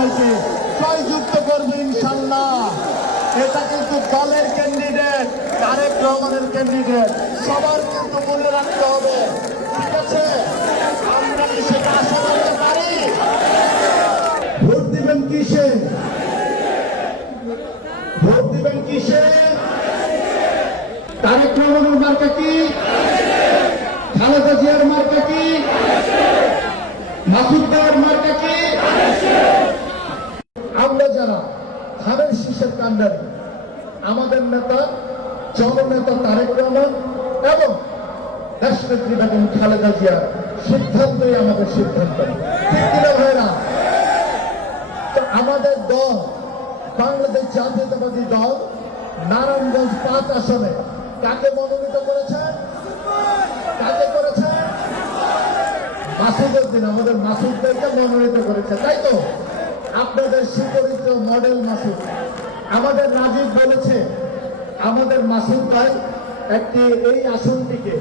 ভাইকে জয়যুক্ত করবে ইনশাল্লাহ। এটা কিন্তু দলের ক্যান্ডিডেট, তারেক রহমানের ক্যান্ডিডেট, সবার কিন্তু মনে রাখতে হবে, ঠিক আছে? আমরা কি সেটা আশা করতে পারি? ভোট দিবেন কিসে? ভোট দিবেন কিসে? তারেক রহমানের মার্কা কি? খালেদা জিয়ার মার্কা কি? মাসুদ ভাইয়ের মার্কা কি? আমরা যারা ধানের শীষের কাণ্ডারি, আমাদের নেতা জননেতা তারেক রহমান এবং দেশনেত্রী বেগম খালেদা জিয়ার সিদ্ধান্তই আমাদের সিদ্ধান্ত, ঠিক কিনা ভাইরা? তো আমাদের দল বাংলাদেশ জাতীয়তাবাদী দল নারায়ণগঞ্জ 5 আসনে কাকে মনোনীত করেছেন? কাকে করেছেন? মাসুদের, আমাদের মাসুদদেরকে মনোনীত করেছে, তাই তো? আপনাদের সুপরিচিত মডেল মাসুদ। আমাদের রাজীব বলেছে আমাদের মাসুদ ভাই একটি এই আসনটিকে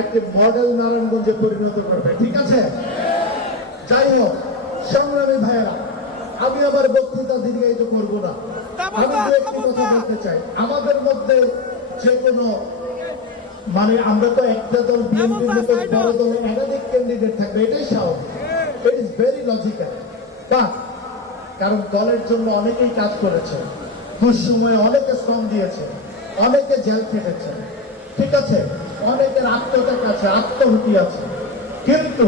একটি মডেল নারায়ণগঞ্জে পরিণত করবে, ঠিক আছে? যাই হোক সংগ্রামী ভাইয়েরা, আমি আবার বক্তৃতা দীর্ঘায়িত করব না, আমি দু একটি কথা বলতে চাই। আমাদের মধ্যে যে কোনো আমরা তো একটা দল বিএনপির মতো বড় দলে একাধিক ক্যান্ডিডেট থাকবে, এটাই স্বাভাবিক, ইট ইজ ভেরি লজিক্যাল। কারণ দলের জন্য অনেকেই কাজ করেছে, দুঃসময়ে অনেকে শ্রম দিয়েছে, অনেকে জেল খেটেছে, ঠিক আছে? অনেকের আত্মত্যাগ আছে, আত্মহুতি আছে, কিন্তু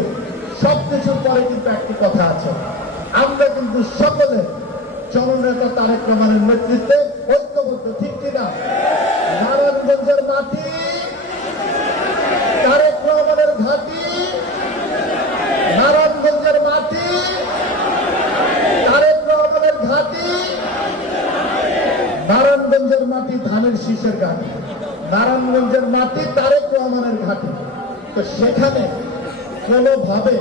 সবকিছুর পরে কিন্তু একটি কথা আছে, আমরা কিন্তু সকলে জননেতা তারেক রহমানের নেতৃত্বে ঐক্যবদ্ধ, ঠিক কিনা? নারায়ণগঞ্জের মাটি তারেক রহমানের ঘাঁটি, নারায়ণগঞ্জের মাটি তারেক রহমানের ঘাঁটি, নারায়ণগঞ্জের মাটি ধানের শীষের ঘাঁটি, নারায়ণগঞ্জের মাটি তারেক রহমানের ঘাঁটি। তো সেখানে কোনোভাবে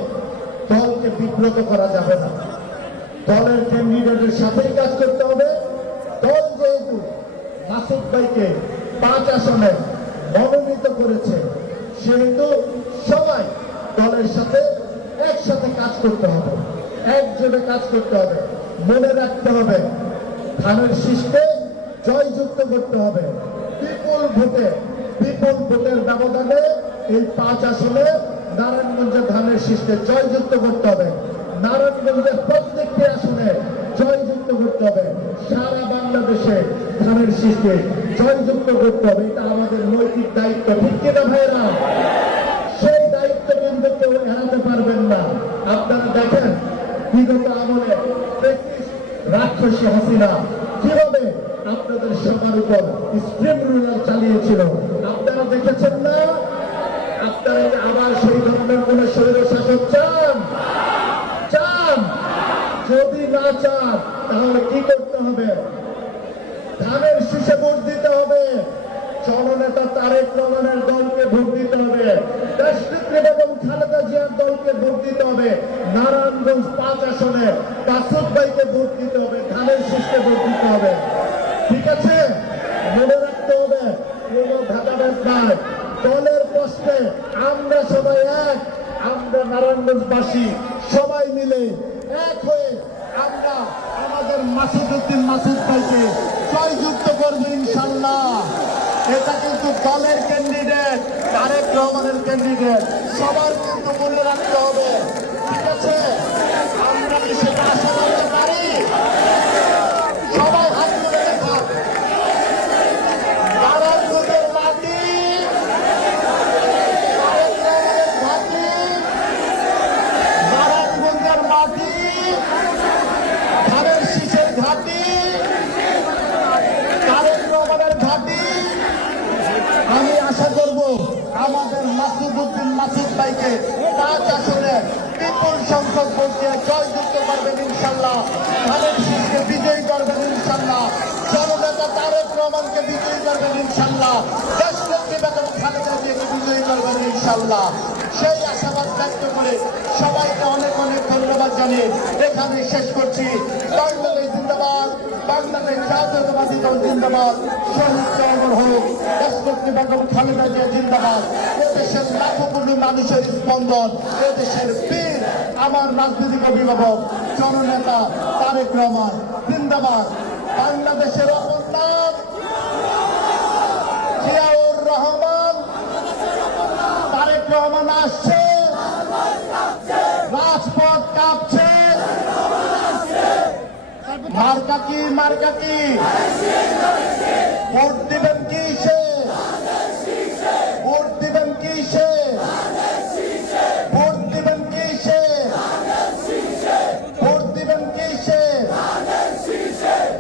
দলকে বিব্রত করা যাবে না, দলের ক্যান্ডিডেটের সাথেই কাজ করতে হবে। দল যেহেতু মাসুদ ভাইকে 5 আসনে মনোনীত করেছে, সেহেতু সবাই দলের সাথে একসাথে কাজ করতে হবে, একজোটে কাজ করতে হবে। মনে রাখতে হবে ধানের শীষকে জয়যুক্ত করতে হবে, বিপুল ভোটের ব্যবধানে এই 5 আসনে নারায়ণগঞ্জের ধানের শীষকে জয়যুক্ত করতে হবে, নারায়ণগঞ্জের প্রত্যেকটি আসনে জয়যুক্ত করতে হবে, সারা বাংলাদেশে ধানের শীষকে জয়যুক্ত করতে হবে। এটা আমাদের নৈতিক দায়িত্ব, ঠিক কিনা ভাইরা? সেই দায়িত্ব কিন্তু কেউ এড়াতে পারবেন না। আপনারা দেখেন বিগত আমলে রাক্ষসী হাসিনা কিভাবে আপনাদের সবার উপর স্ট্রিম রুলার চালিয়েছিল, আপনারা দেখেছেন না? আপনারা আবার সেই ধরনের কোন স্বৈর শাসক চান? যদি না চান তাহলে কি করতে হবে? ধানের শীষে ভোট দিতে হবে, জননেতা তারেক রহমানের দলকে ভোট দিতে হবে, দেশনেত্রী বেগম খালেদা জিয়ার দলকে ভোট দিতে হবে, নারায়ণগঞ্জ 5 আসনে মাসুদ ভাইকে ভোট দিতে হবে, ধানের শীষকে ভোট দিতে হবে, ঠিক আছে? মনে রাখতে হবে কোন ভেদাভেদ নাই, দলের কষ্টে আমরা সবাই এক, আমরা নারায়ণগঞ্জবাসী সবাই মিলে এক হয়ে আমরা আমাদের মাসুদউদ্দিন মাসুদ ভাইকে জয়যুক্ত করবো ইনশাল্লাহ। এটা কিন্তু দলের ক্যান্ডিডেট, তারেক রহমানের ক্যান্ডিডেট, সবার কিন্তু মনে রাখতে হবে, ঠিক আছে? আমরা কি সেটা আশা করতে পারি? সবাই হাত তুলে দেখান। নারায়ণগঞ্জের মাটি তারেক রহমানের ঘাঁটি, নারায়ণগঞ্জের মাটি ধানের শীষের ঘাঁটি, তারেক রহমানের ঘাঁটি। আমি আশা করব আমাদের মাসুদউদ্দিন মাসুদ ভাইকে 5 আসনে বিপুল সংখ্যক ভোট দিয়ে জয়যুক্ত করবেন ইনশাল্লাহ, ধানের শীষকে বিজয়ী করবেন ইনশাল্লাহ, জননেতা তারেক রহমানকে বিজয়ী করবেন ইনশাল্লাহ, দেশনেত্রী বেগম খালেদা জিয়াকে বিজয়ী করবেন ইনশাল্লাহ। সেই আশাবাদ ব্যক্ত করে সবাইকে অনেক অনেক ধন্যবাদ জানিয়ে এখানে শেষ করছি। বাংলাদেশ জিন্দাবাদ, বাংলাদেশ জাতীয়তাবাদী দল জিন্দাবাদ, শহীদ অমর হোক। দেশনেত্রী বেগম খালেদা জিয়া জিন্দাবাদ। এদেশের লাখো কোটি মানুষের স্পন্দন, এদেশের বীর আমার রাজনৈতিক অভিভাবক জননেতা তারেক রহমান জিন্দাবাদ। বাংলাদেশের অপর নাম জিয়াউর রহমান। তারেক রহমান আসছে, রাজপথ কাঁপছে। মার্কা কি, মার্কা কি? ভোট দিবেন কিসে? ভোট দিবেন কিসে? ভোট দিবেন কিসে? ভোট দিবেন কিসে?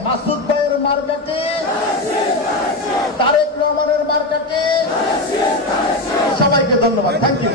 মাসুদ ভাইয়ের মার্কা কি? তারেক রহমানের মার্কা কি? সবাইকে ধন্যবাদ। Thank you.